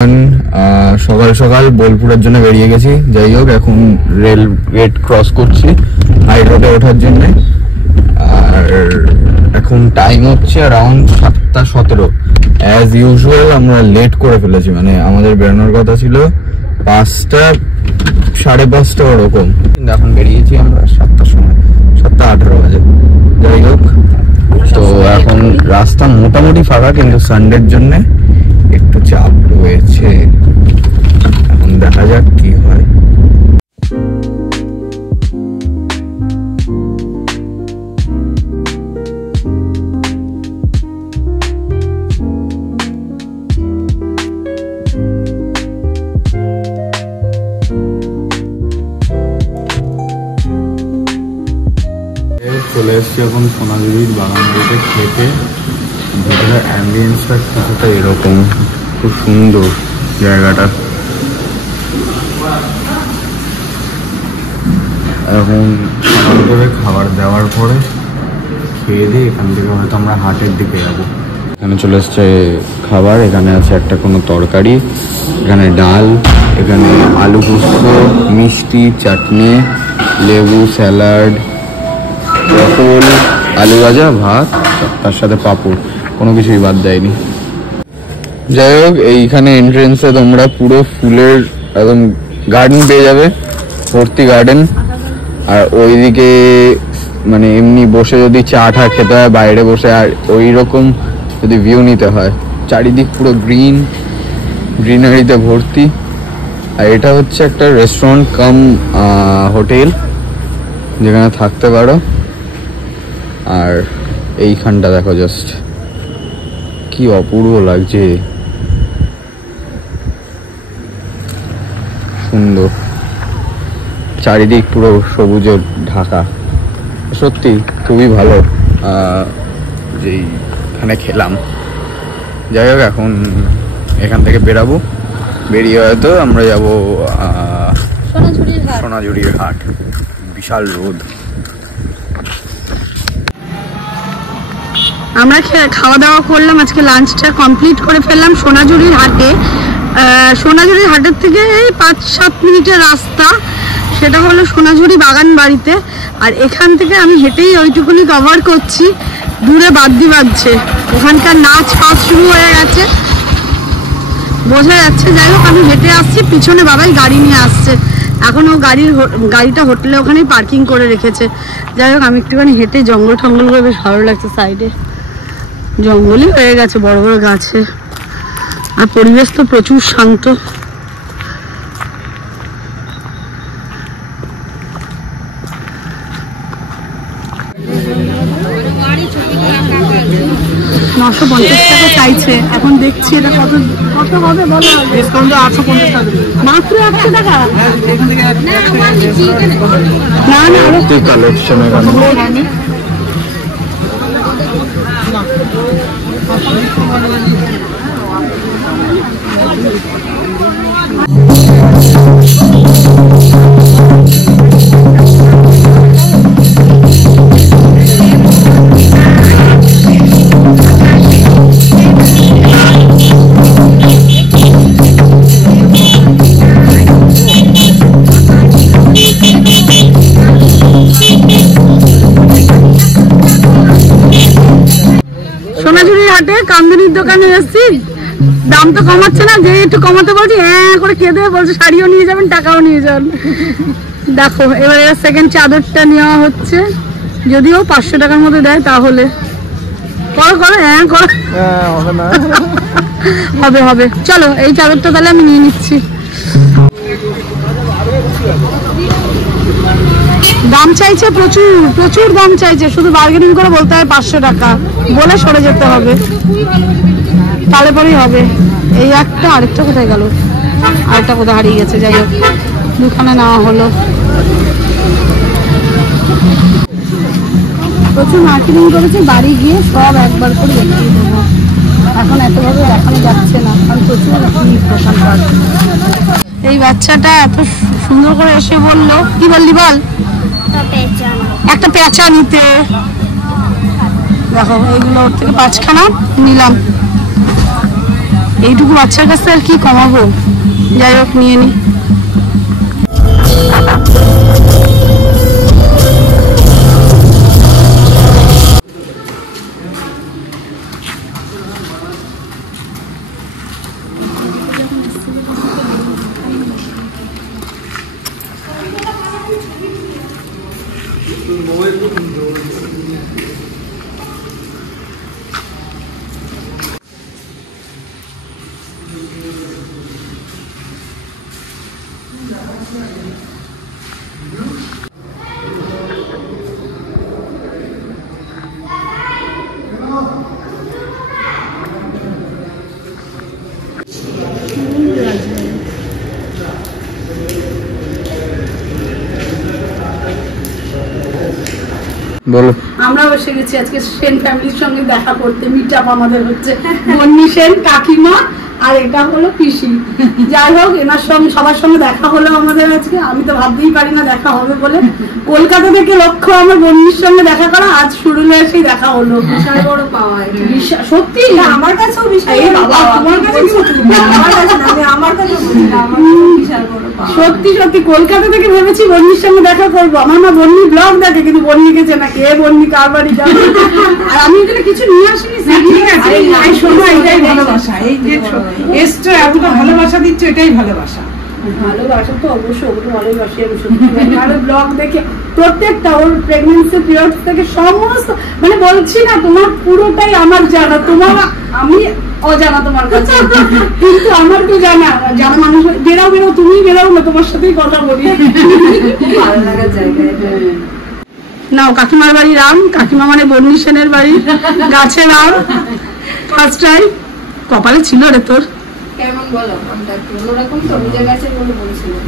সকাল সকাল বোলপুরের জন্য বেরিয়ে গেছি। যাই হোক, এখন রেল গেট ক্রস করছি হাই রোডে ওঠার জন্য। আর এখন টাইম হচ্ছে অ্যারাউন্ড 7:17। অ্যাজ ইউজুয়াল আমরা লেট করে ফেলেছি, মানে আমাদের বেরোনোর কথা ছিল 5টা, 5:30 ওরকম, কিন্তু এখন বেরিয়েছি আমরা 7টার সময়, 7:18 বাজে। যাই হোক, তো এখন রাস্তা মোটামুটি ফাঁকা, কিন্তু সানডের জন্য একটু চাপ রয়েছে। এখন দেখা যাক কি হয়। চলে এসছি এখন সোনাঝুরির বাগান বাড়িতে খেতে। ভিতরে অ্যাম্বিয়েন্সটা কিছুটা এরকম, খুব সুন্দর জায়গাটা। এখন খাবার করে খাবার দেওয়ার পরে খেয়ে দিয়ে এখান থেকে হয়তো আমরা হাটের দিকে যাবো। এখানে চলে এসছে খাবার। এখানে আছে একটা কোনো তরকারি, এখানে ডাল, এখানে আলু পোস্ত, মিষ্টি, চাটনি, লেবু, স্যালাড, পটল, আলু ভাজা, ভাত, তার সাথে পাঁপড়, কোনো কিছুই বাদ দেয়নি। যাই হোক, এইখানে এন্ট্রেন্সে তোমরা পুরো ফুলের একদম গার্ডেন পেয়ে যাবে, ভর্তি গার্ডেন। আর ওইদিকে মানে এমনি বসে যদি চা টা খেতে হয় বাইরে বসে, আর ওই রকম যদি ভিউ নিতে হয়, চারিদিক পুরো গ্রিনারিতে ভর্তি। আর এটা হচ্ছে একটা রেস্টুরেন্ট কাম হোটেল, যেখানে থাকতে পারো। আর এইখানটা দেখো, জাস্ট কি অপূর্ব লাগছে, সুন্দর, চারিদিক পুরো সবুজে ঢাকা, সত্যি খুবই ভালো যেখানে খেলাম। যাই হোক, এখন এখান থেকে বেরাবো, বেরিয়ে হয়তো আমরা যাবো সোনাঝুরির হাট। বিশাল রোদ। আমরা খাওয়া দাওয়া করলাম, আজকে লাঞ্চটা কমপ্লিট করে ফেললাম সোনাঝুরির হাটে। সোনাঝুরির হাটের থেকে এই 5-7 মিনিটের রাস্তা, সেটা হলো সোনাঝুরি বাগান বাড়িতে। আর এখান থেকে আমি হেঁটেই ওইটুকুনি কভার করছি, দূরে বাদ্যি বাজছে, ওখানকার নাচ ফাচ শুরু হয়ে গেছে, বোঝা যাচ্ছে। যাই হোক, আমি হেঁটে আসছি, পিছনে বাবাই গাড়ি নিয়ে আসছে। এখন ও গাড়িটা হোটেলে ওখানেই পার্কিং করে রেখেছে। যাই হোক, আমি একটুখানি হেঁটে জঙ্গল টঙ্গল করে বেশ ভালো লাগছে। সাইডে জঙ্গলই হয়ে গেছে, বড় বড় গাছে, আর পরিবেশ তো প্রচুর শান্ত। $950 চাইছে। এখন দেখছি এটা কত হবে বলো। মাত্র 100 টাকা? না না, কালেকশন সোনাঝুরির হাটে কামদুনির দোকানে এসেছি। দাম তো কমাচ্ছে না, যে একটু কমাতে বলছি হ্যাঁ করে খেয়ে দেবে বলছে, শাড়িও নিয়ে যাবেন, টাকাও নিয়ে যাবেন। দেখো, এবার সেকেন্ড চাদরটা নেওয়া হচ্ছে, যদিও 500 টাকার মতো দেয়। তাহলে করো হ্যাঁ করো, হবে চলো, এই চাদরটা তাহলে আমি নিয়ে নিচ্ছি। দাম চাইছে প্রচুর দাম চাইছে, শুধু বার্গেনিং করে বলতে হয় 500 টাকা, বলে সরে যেতে হবে, তাহলে পরেই হবে। এই একটা, আরেকটা কোথায় গেল, আরেকটা কোথায় হারিয়ে গেছে। যাই হোক, দুখানে নেওয়া হলো। প্রচুর মার্কেটিং করেছে, বাড়ি গিয়ে সব একবার করে দেখিয়ে দেবো। এখন এতভাবে দেখানো যাচ্ছে না, কারণ প্রচুর দোকানপাট। এই বাচ্চাটা এত সুন্দর করে এসে বললো, কি বললি বল? একটা পেঁচা নিতে। দেখো, এইগুলো ওর থেকে 5খানা নিলাম। এইটুকু বাচ্চার কাছে আর কি কমাবো, যাই হোক নিয়ে নি। বলো। আমরা বসে গেছি আজকে সেন ফ্যামিলির সঙ্গে দেখা করতে, মিট আপ আমাদের হচ্ছে। বন্নি সেন, কাকিমা, আর এটা হলো পিসি। যাই হোক, এনার সঙ্গে সবার সঙ্গে দেখা হলো আমাদের আজকে। আমি তো ভাবতেই পারি না দেখা হবে বলে। কলকাতা থেকে লক্ষ্য আমার বন্নির সঙ্গে দেখা করা, আজ শুরু হয়ে এসেই দেখা হলো। বিশাল বড় পাওয়া, সত্যি আমার কাছেও বিশাল। তোমার কাছে সত্যি সত্যি কলকাতা থেকে ভেবেছি বন্নির সঙ্গে দেখা করবো। আমার মা বন্নি ব্লগ দেখে, কিন্তু বন্নিকে চেনা, কে বন্নি, কার বাড়ি যাবে। আর আমি এখানে কিছু নিয়ে আসিনি। এটাই ভালোবাসা, এই যে এসটা এতটা ভালোবাসা দিচ্ছে, এটাই ভালোবাসা। ভালোবাসা তো অবশ্যই, ওগুলো ভালোবাসি আমি। আর ব্লগ দেখে প্রত্যেকটা ওর প্রেগনেন্সি পিরিয়ড থেকে সমস্ত, মানে বলছি না তোমার পুরোটাই আমার জানা, তোমার আমি অজানা তোমার কাছে, কিন্তু আমার তো জানা মানুষ। বেরাও তুমি বেরাও না, তোমার সাথেই কথা বলি। ভালো লাগার জায়গা নাও। কাকিমার বাড়ি রাম, কাকিমা মানে বন্নি সেনের বাড়ি, গাছে রাম। ফার্স্ট টাইম কপালে ছিল রে তোর। কেমন বলো, আমরা একটু অন্যরকম তো, নিজের কাছে বলে বলছিলাম।